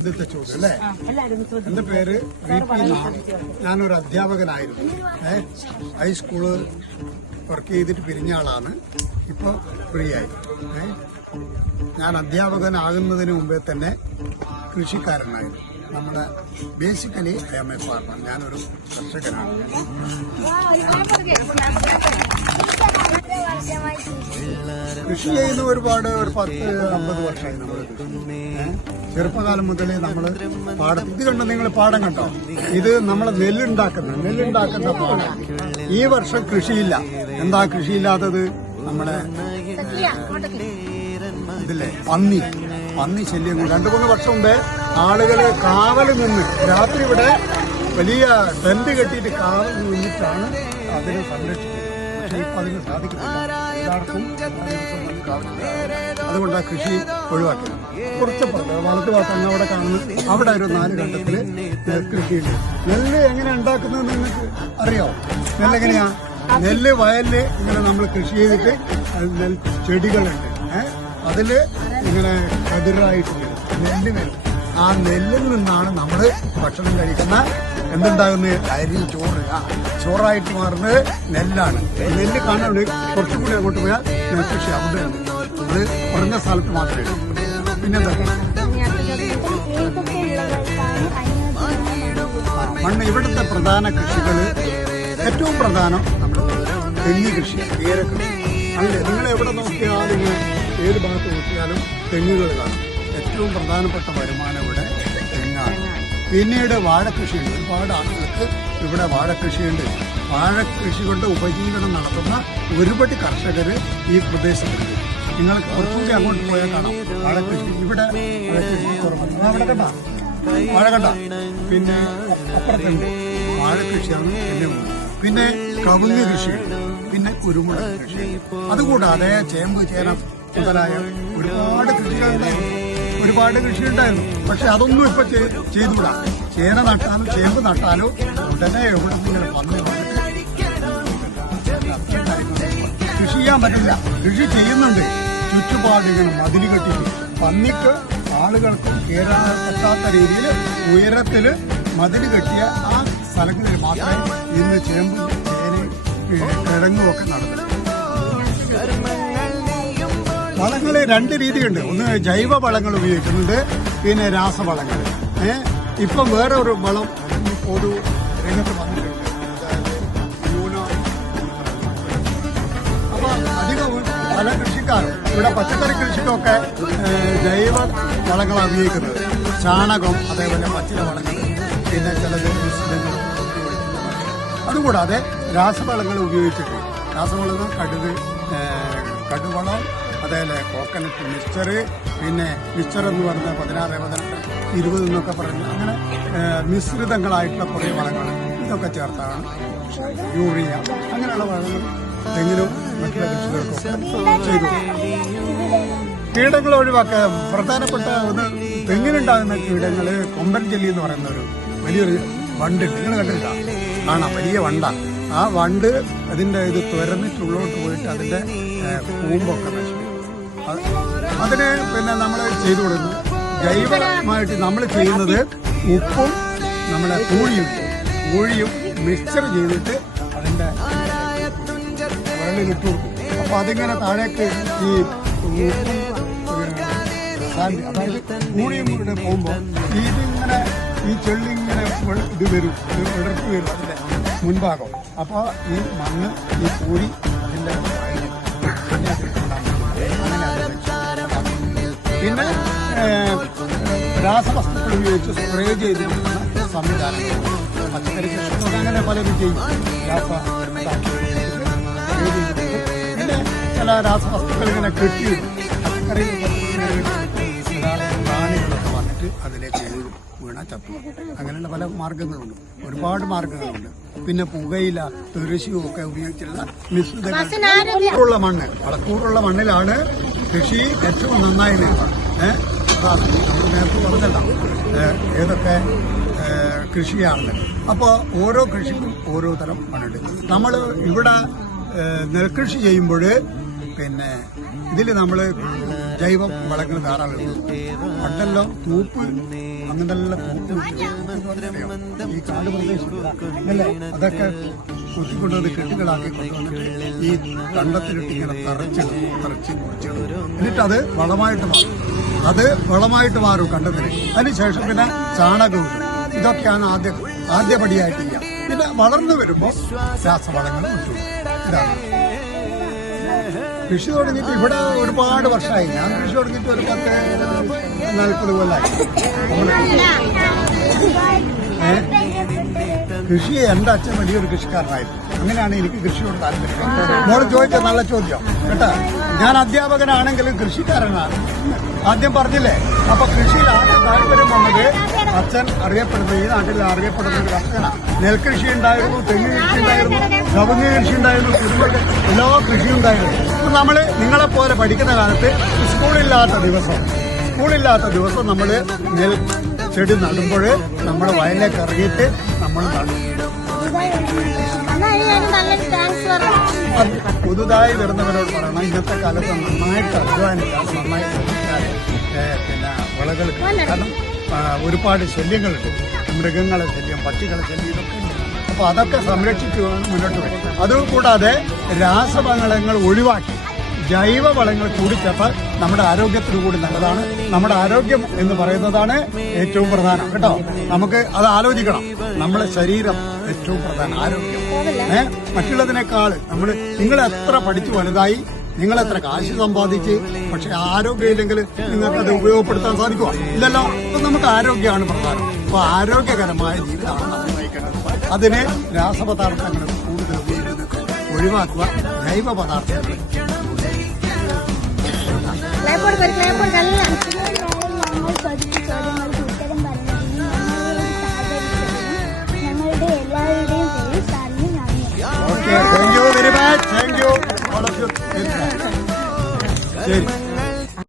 ആദ്യത്തെ ചോദ്യം അല്ലേ? എന്റെ പേര് ഞാനൊരു അധ്യാപകനായിരുന്നു. ഹൈസ്കൂള് വർക്ക് ചെയ്തിട്ട് പിരിഞ്ഞ ആളാണ്. ഇപ്പൊ ഫ്രീ ആയി. ഞാൻ അധ്യാപകനാകുന്നതിന് മുമ്പേ തന്നെ കൃഷിക്കാരനായിരുന്നു. നമ്മുടെ basically I M A farmer. ഞാനൊരു കർഷകനാണ്. കൃഷി ചെയ്യുന്ന ഒരു 10-50 വർഷമായി നമ്മൾ. ചെറുപ്പകാലം മുതലേ നമ്മൾ ഇത് കണ്ടോ, നിങ്ങൾ പാടം കണ്ടോ? ഇത് നമ്മളെ നെല്ലുണ്ടാക്കുന്ന പാടം. ഈ വർഷം കൃഷിയില്ല. എന്താ കൃഷിയില്ലാത്തത്? നമ്മുടെ ഇതില്ലേ പന്നി ശല്യം. 2-3 വർഷം മുമ്പേ ആളുകള് കാവല് നിന്ന് രാത്രി ഇവിടെ വലിയ ടെന്റ് കെട്ടിയിട്ട് കാവൽ നിന്നിട്ടാണ് അതിനെ സംരക്ഷിക്കുന്നത്. പക്ഷെ ഇപ്പൊ അതിന് സാധിക്കുന്നില്ല. എല്ലാവർക്കും അതുകൊണ്ടാണ് കൃഷി ഒഴിവാക്കിയത്. കുറച്ച് വളർത്തു ഭാഗത്ത് അവിടെ കാണുന്നത്, അവിടെ ഒരു 4 ഘട്ടത്തില് കൃഷിയുണ്ട്. നെല്ല് എങ്ങനെ ഉണ്ടാക്കുന്നതെന്ന് നിങ്ങൾക്ക് അറിയാമോ? നെല്ലെങ്ങനെയാ? നെല്ല് വയലില് ഇങ്ങനെ നമ്മൾ കൃഷി ചെയ്തിട്ട് നെൽ ചെടികളുണ്ട്. അതില് ഇങ്ങനെ കതിരായിട്ടുണ്ട് നെല്ല് വരും. ആ നെല്ലിൽ നിന്നാണ് നമ്മൾ ഭക്ഷണം കഴിക്കുന്ന എന്തുണ്ടാകുന്നത്? അരി, ചോറായിട്ട് മാറുന്നത് നെല്ലാണ്. നെല്ല് കാണാണ്ട് കുറച്ചുകൂടി അങ്ങോട്ട് പോയാൽ നെൽകൃഷി അവിടെ ഉണ്ട്. അത് കുറഞ്ഞ സ്ഥലത്ത് മാത്രമേ ഉള്ളൂ. പിന്നെന്താ മണ്ണ്? ഇവിടുത്തെ പ്രധാന കൃഷികൾ, ഏറ്റവും പ്രധാനം നമ്മുടെ തെങ്ങ് കൃഷി, ഏലകൃഷി. അല്ലേ, നിങ്ങൾ എവിടെ നോക്കിയാലും ഏത് ഭാഗത്ത് നോക്കിയാലും തെങ്ങുകൾ കാണും. ഏറ്റവും പ്രധാനപ്പെട്ട വരുമാനം ഇവിടെ തെങ്ങാണ്. പിന്നീട് വാഴക്കൃഷിയുണ്ട്. ഒരുപാട് ആളുകൾക്ക് ഇവിടെ വാഴക്കൃഷിയുണ്ട്. വാഴക്കൃഷി കൊണ്ട് ഉപജീവനം നടത്തുന്ന ഒരുപാട് കർഷകർ ഈ പ്രദേശത്തുണ്ട്. നിങ്ങൾക്ക് കുറച്ചുകൂടി അങ്ങോട്ട് പോയാൽ കാണാം വാഴക്കൃഷി. ഇവിടെ വാഴക്കൃഷി കുറവാണ്. അവിടെ കണ്ട വാഴ കണ്ട. പിന്നെ അപ്പുറത്തുണ്ട് വാഴക്കൃഷിയാണ് എന്നെ ഉള്ളത്. പിന്നെ കവുങ്ങ് കൃഷിയുണ്ട്. പിന്നെ കുരുമുളക് കൃഷി. അതുകൂടാതെ ചേമ്പ്, ചേന മുതലായ ഒരുപാട് കൃഷിയുണ്ടായിരുന്നു. പക്ഷെ അതൊന്നും ഇപ്പൊ ചെയ്തുകൂടാ. ചേന നട്ടാലും ചേമ്പ് നട്ടാലും ഉടനെ എവിടെ നിങ്ങൾ വന്നിട്ട് കൃഷി ചെയ്യാൻ പറ്റില്ല. കൃഷി ചെയ്യുന്നുണ്ട്. ചുറ്റുപാടുകൾ മതിൽ കെട്ടിട്ട് പന്നിക്ക് ആളുകൾക്കും കേറാൻ പറ്റാത്ത രീതിയിൽ ഉയരത്തില് മതിൽ കെട്ടിയ ആ സ്ഥലങ്ങളിൽ മാത്രമേ ഇന്ന് ചേമ്പും ചേനയും കിഴങ്ങും ഒക്കെ നടത്തുന്നു. വളങ്ങൾ 2 രീതിയുണ്ട്. ഒന്ന് ജൈവ വളങ്ങൾ ഉപയോഗിക്കുന്നുണ്ട്, പിന്നെ രാസവളങ്ങൾ. ഇപ്പം വേറെ ഒരു വളം പൊതു രംഗത്ത് വന്നിട്ടുണ്ട്. അപ്പൊ അധികം പല കൃഷിക്കാരും ഇവിടെ പച്ചക്കറി കൃഷിക്കൊക്കെ ജൈവ വളങ്ങളാണ് ഉപയോഗിക്കുന്നത്. ചാണകം, അതേപോലെ പച്ചില വളങ്ങൾ, പിന്നെ ചില മിശ്രിതങ്ങൾ. അതുകൂടാതെ രാസവളങ്ങൾ ഉപയോഗിച്ചിട്ട്, രാസവളങ്ങൾ കടുവളം, അതേപോലെ കോക്കനട്ട് മിക്സ്ചർ, പിന്നെ മിക്സ്ചർ എന്ന് പറഞ്ഞാൽ 16, 18, 20 എന്നൊക്കെ പറഞ്ഞ് അങ്ങനെ മിശ്രിതങ്ങളായിട്ടുള്ള കുറേ വളങ്ങൾ ഇതൊക്കെ ചേർത്താണ് യൂറിയ, അങ്ങനെയുള്ള വളങ്ങൾ തെങ്ങിനും മറ്റുള്ള കൃഷികൾക്കൊക്കെ ചെയ്തു. കീടങ്ങൾ ഒഴിവാക്കുക പ്രധാനപ്പെട്ട ഒന്ന്. തെങ്ങിനുണ്ടാകുന്ന കീടങ്ങൾ കൊമ്പൻ ജെല്ലി എന്ന് പറയുന്ന ഒരു വലിയൊരു വണ്ട്. നിങ്ങൾ കണ്ടില്ല? കാണാം, വലിയ വണ്ട. ആ വണ്ട് അതിന്റെ ഇത് തുരന്നിട്ട് ഉള്ളോട്ട് പോയിട്ട് അതിന്റെ കൂമ്പൊക്കെ നശിപ്പിക്കും. അതിന് പിന്നെ നമ്മൾ ചെയ്തു കൊടുക്കുന്നു. ജൈവമായിട്ട് നമ്മൾ ചെയ്യുന്നത് ഉപ്പും നമ്മളെ പൂഴിയും മിക്സ്ചർ ചെയ്തിട്ട് അതിന്റെ ഉരളിലിട്ട് കൊടുക്കും. അപ്പൊ അതിങ്ങനെ താഴേക്ക് ഈ ഉപ്പും അതായത് പൂഴിയും കൂടെ പോകുമ്പോൾ ഇതിങ്ങനെ ഈ ചെള്ളിങ്ങനെ ഇത് വരും, ഇടർത്ത് വരും അതിന്റെ മുൻഭാഗം. അപ്പോൾ ഈ മണ്ണ്, ഈ പൂരി അതിന്റെ പിന്നെ രാസവസ്തുക്കൾ ഉപയോഗിച്ച് സ്പ്രേ ചെയ്തിരിക്കുന്ന സംവിധാനങ്ങൾ. പച്ചക്കറി കൃഷി അങ്ങനെ പലരും ചെയ്യും. പിന്നെ ചില രാസവസ്തുക്കൾ ഇങ്ങനെ കെട്ടിയിടും. പച്ചക്കറി പ്രാണികളൊക്കെ വന്നിട്ട് അതിലേക്ക് വീണ ചത്തു. അങ്ങനെയുള്ള പല മാർഗങ്ങളുണ്ട്, ഒരുപാട് മാർഗങ്ങളുണ്ട്. പിന്നെ പുകയില, തുരശിയും ഒക്കെ ഉപയോഗിച്ചുള്ള മിശ്രിതങ്ങളുള്ള മണ്ണ്, വളക്കൂറുള്ള മണ്ണിലാണ് കൃഷി ഏറ്റവും നന്നായി നേടുന്നത്. നേരത്തെ പറഞ്ഞല്ലോ ഏതൊക്കെ കൃഷിയാണെന്ന്. അപ്പോൾ ഓരോ കൃഷിക്കും ഓരോ തരം മണ്ണുണ്ട്. നമ്മൾ ഇവിടെ നെൽകൃഷി ചെയ്യുമ്പോൾ പിന്നെ ഇതിൽ നമ്മൾ ജൈവ വളങ്ങൾ ധാരാളം. പണ്ടെല്ലാം തൂപ്പ് അങ്ങനെല്ലാം ഈ കാട് പ്രദേശം അല്ലേ അതൊക്കെ കൊത്തിക്കൊണ്ടത് കെട്ടുകളാക്കി കൊണ്ടുവന്നിട്ട് ഈ കണ്ടത്തിലിട്ട് ഇങ്ങനെ തറച്ച് കുടിച്ചിടും. എന്നിട്ട് അത് വളമായിട്ട് മാറും കണ്ടത്തിന്. അതിനുശേഷം പിന്നെ ചാണകവും ഇതൊക്കെയാണ് ആദ്യപടിയായിട്ട് ചെയ്യുക. പിന്നെ വളർന്നു വരുമ്പോൾ രാസവളങ്ങൾ ഇട്ടു. ഇതാണ് കൃഷി തുടങ്ങിയിട്ട് ഇവിടെ ഒരുപാട് വർഷമായി. ഞാൻ കൃഷി തുടങ്ങിയിട്ട് ഒരു 40-40 കൊല്ലമായി. കൃഷി എന്റെ അച്ഛൻ വലിയൊരു കൃഷിക്കാരനായിരുന്നു. അങ്ങനെയാണ് എനിക്ക് കൃഷിയോട് താല്പര്യം. മോള് ചോദിച്ച നല്ല ചോദ്യം കേട്ടാ. ഞാൻ അധ്യാപകനാണെങ്കിലും കൃഷിക്കാരനാണ്, ആദ്യം പറഞ്ഞില്ലേ. അപ്പൊ കൃഷിയിൽ ആദ്യം താല്പര്യം വന്നത് അച്ഛൻ അറിയപ്പെടുന്നത് ഈ നാട്ടിൽ അറിയപ്പെടുന്ന ഒരു കർഷകനാണ്. നെൽകൃഷി ഉണ്ടായിരുന്നു, തെങ്ങ് കൃഷി ഉണ്ടായിരുന്നു, കവുങ്ങ് കൃഷി ഉണ്ടായിരുന്നു, കുരുമുളക് എല്ലാ കൃഷിയും ഉണ്ടായിരുന്നു. അപ്പൊ നമ്മള് നിങ്ങളെപ്പോലെ പഠിക്കുന്ന കാലത്ത് സ്കൂളില്ലാത്ത ദിവസം നമ്മള് നെൽ ചെടി നടുമ്പോൾ നമ്മൾ വയലിലേക്ക് ഇറങ്ങിയിട്ട് നമ്മൾ നടും. പുതുതായി വരുന്നവരോട് പറയണം, ഇന്നത്തെ കാലത്ത് നന്നായിട്ട് അധ്വാനിക്കാം, നന്നായിട്ട് പിന്നെ വിളകൾ. കാരണം ഒരുപാട് ശല്യങ്ങളുണ്ട്, മൃഗങ്ങളെ ശല്യം, പക്ഷികളെ ശല്യം, ഇതൊക്കെ ഉണ്ട്. അപ്പൊ അതൊക്കെ സംരക്ഷിച്ചു മുന്നോട്ട് വരും. അതുകൂടാതെ രാസവളങ്ങൾ ഒഴിവാക്കി ജൈവ വളങ്ങൾ കൂടിച്ചേർത്താൽ നമ്മുടെ ആരോഗ്യത്തിന് കൂടി നല്ലതാണ്. നമ്മുടെ ആരോഗ്യം എന്ന് പറയുന്നതാണ് ഏറ്റവും പ്രധാനം കേട്ടോ. നമുക്ക് അത് ആലോചിക്കണം. നമ്മുടെ ശരീരം ഏറ്റവും പ്രധാനം, ആരോഗ്യം. മറ്റുള്ളതിനേക്കാൾ നിങ്ങൾ എത്ര പഠിച്ചു വലുതായി, നിങ്ങൾ എത്ര കാശ് സമ്പാദിച്ച്, പക്ഷെ ആരോഗ്യമില്ലെങ്കിൽ നിങ്ങൾക്കത് ഉപയോഗപ്പെടുത്താൻ സാധിക്കുമോ? ഇല്ലല്ലോ. അപ്പൊ നമുക്ക് ആരോഗ്യമാണ് പ്രധാനം. അപ്പൊ ആരോഗ്യകരമായ ജീവിതമാണ് നമ്മൾ നയിക്കേണ്ടത്. അതിന് രാസപദാർത്ഥങ്ങൾ കൂടുതൽ ഉപയോഗിക്കുന്നത് ഒഴിവാക്കുക, ജൈവ പദാർത്ഥങ്ങൾ. Okay, thank you very much. Thank you all of you. ശരി.